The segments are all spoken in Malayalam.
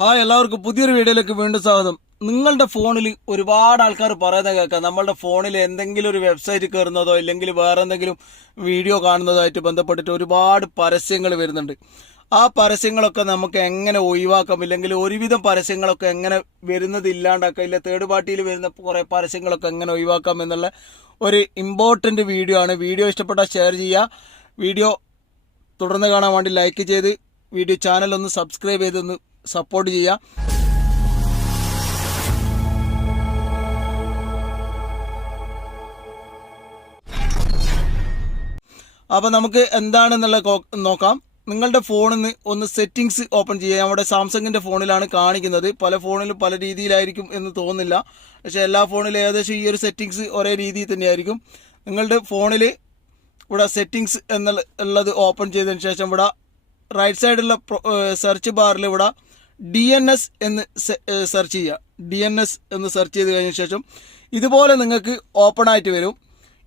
ഹായ് എല്ലാവർക്കും പുതിയൊരു വീഡിയോയിലേക്ക് വീണ്ടും സ്വാഗതം. നിങ്ങളുടെ ഫോണിൽ ഒരുപാട് ആൾക്കാർ പറയുന്നത് കേൾക്കാം. നമ്മളുടെ ഫോണിൽ എന്തെങ്കിലും ഒരു വെബ്സൈറ്റ് കയറുന്നതോ ഇല്ലെങ്കിൽ വേറെ എന്തെങ്കിലും വീഡിയോ കാണുന്നതായിട്ട് ബന്ധപ്പെട്ടിട്ട് ഒരുപാട് പരസ്യങ്ങൾ വരുന്നുണ്ട്. ആ പരസ്യങ്ങളൊക്കെ നമുക്ക് എങ്ങനെ ഒഴിവാക്കാം? ഇല്ലെങ്കിൽ ഒരുവിധം പരസ്യങ്ങളൊക്കെ എങ്ങനെ വരുന്നത് ഇല്ലാണ്ടാക്കാം? ഇല്ല തേർഡ് പാർട്ടിയിൽ വരുന്ന കുറേ പരസ്യങ്ങളൊക്കെ എങ്ങനെ ഒഴിവാക്കാം എന്നുള്ള ഒരു ഇമ്പോർട്ടന്റ് വീഡിയോ ആണ്. വീഡിയോ ഇഷ്ടപ്പെട്ടാൽ ഷെയർ ചെയ്യുക. വീഡിയോ തുടർന്ന് കാണാൻ വേണ്ടി ലൈക്ക് ചെയ്ത് വീഡിയോ ചാനൽ ഒന്ന് സബ്സ്ക്രൈബ് ചെയ്തൊന്ന് സപ്പോർട്ട് ചെയ്യുക. അപ്പോൾ നമുക്ക് എന്താണെന്നുള്ള നോക്കാം. നിങ്ങളുടെ ഫോണിൽ നിന്ന് ഒന്ന് സെറ്റിങ്സ് ഓപ്പൺ ചെയ്യുക. നമ്മുടെ സാംസങ്ങിന്റെ ഫോണിലാണ് കാണിക്കുന്നത്. പല ഫോണിലും പല രീതിയിലായിരിക്കും എന്ന് തോന്നുന്നില്ല. പക്ഷേ എല്ലാ ഫോണിലും ഏകദേശം ഈ ഒരു സെറ്റിങ്സ് ഒരേ രീതിയിൽ തന്നെയായിരിക്കും. നിങ്ങളുടെ ഫോണിൽ ഇവിടെ സെറ്റിങ്സ് എന്നുള്ളത് ഓപ്പൺ ചെയ്തതിന് ശേഷം ഇവിടെ റൈറ്റ് സൈഡിലുള്ള സെർച്ച് ബാറിൽ ഇവിടെ ഡി എൻ എസ് എന്ന് സെർച്ച് ചെയ്യുക. ഡി എൻ എസ് എന്ന് സെർച്ച് ചെയ്ത് കഴിഞ്ഞ ശേഷം ഇതുപോലെ നിങ്ങൾക്ക് ഓപ്പൺ ആയിട്ട് വരും.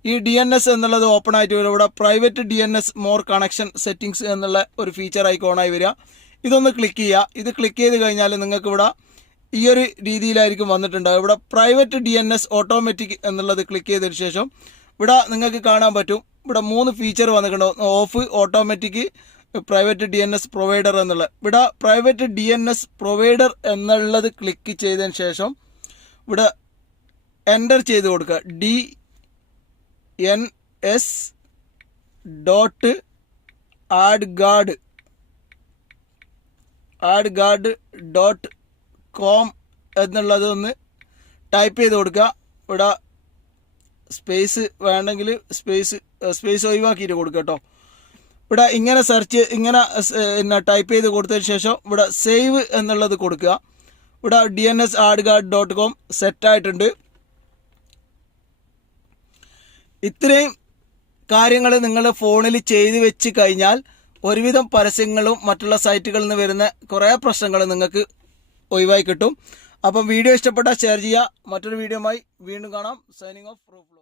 ഈ ഡി എൻ എസ് എന്നുള്ളത് ഓപ്പൺ ആയിട്ട് വരും. ഇവിടെ private D N S more connection settings എന്നുള്ള ഒരു ഫീച്ചർ ഐക്കോണായി വരിക. ഇതൊന്ന് ക്ലിക്ക് ചെയ്യുക. ഇത് ക്ലിക്ക് ചെയ്ത് കഴിഞ്ഞാൽ നിങ്ങൾക്ക് ഇവിടെ ഈ ഒരു രീതിയിലായിരിക്കും വന്നിട്ടുണ്ടാവുക. ഇവിടെ private D N S automatic എന്നുള്ളത് ക്ലിക്ക് ചെയ്തതിന് ശേഷം ഇവിടെ നിങ്ങൾക്ക് കാണാൻ പറ്റും. ഇവിടെ മൂന്ന് ഫീച്ചർ വന്നിട്ടുണ്ടാവും off automatic private D N S provider എന്നുള്ള ഇവിടെ private D N S provider എന്നുള്ളത് ക്ലിക്ക് ചെയ്തതിന് ശേഷം ഇവിടെ എന്റർ ചെയ്ത് കൊടുക്കുക. D N S dot AdGuard AdGuard dot com എന്നുള്ളത് ഒന്ന് ടൈപ്പ് ചെയ്ത് കൊടുക്കുക. ഇവിടെ സ്പേസ് വേണമെങ്കിൽ സ്പേസ് സ്പേസ് ഒഴിവാക്കിയിട്ട് കൊടുക്കുക കേട്ടോ. ഇവിടെ ഇങ്ങനെ സെർച്ച് ഇങ്ങനെ പിന്നെ ടൈപ്പ് ചെയ്ത് കൊടുത്തതിന് ശേഷം ഇവിടെ സേവ് എന്നുള്ളത് കൊടുക്കുക. ഇവിടെ D N S AdGuard dot com set ആയിട്ടുണ്ട്. ഇത്രയും കാര്യങ്ങൾ നിങ്ങളുടെ ഫോണിൽ ചെയ്തു വെച്ച് കഴിഞ്ഞാൽ ഒരുവിധം പരസ്യങ്ങളും മറ്റുള്ള സൈറ്റുകളിൽ നിന്ന് വരുന്ന കുറേ പ്രശ്നങ്ങൾ നിങ്ങൾക്ക് ഒഴിവായി കിട്ടും. അപ്പം വീഡിയോ ഇഷ്ടപ്പെട്ടാൽ ഷെയർ ചെയ്യുക. മറ്റൊരു വീഡിയോയുമായി വീണ്ടും കാണാം. Signing off proof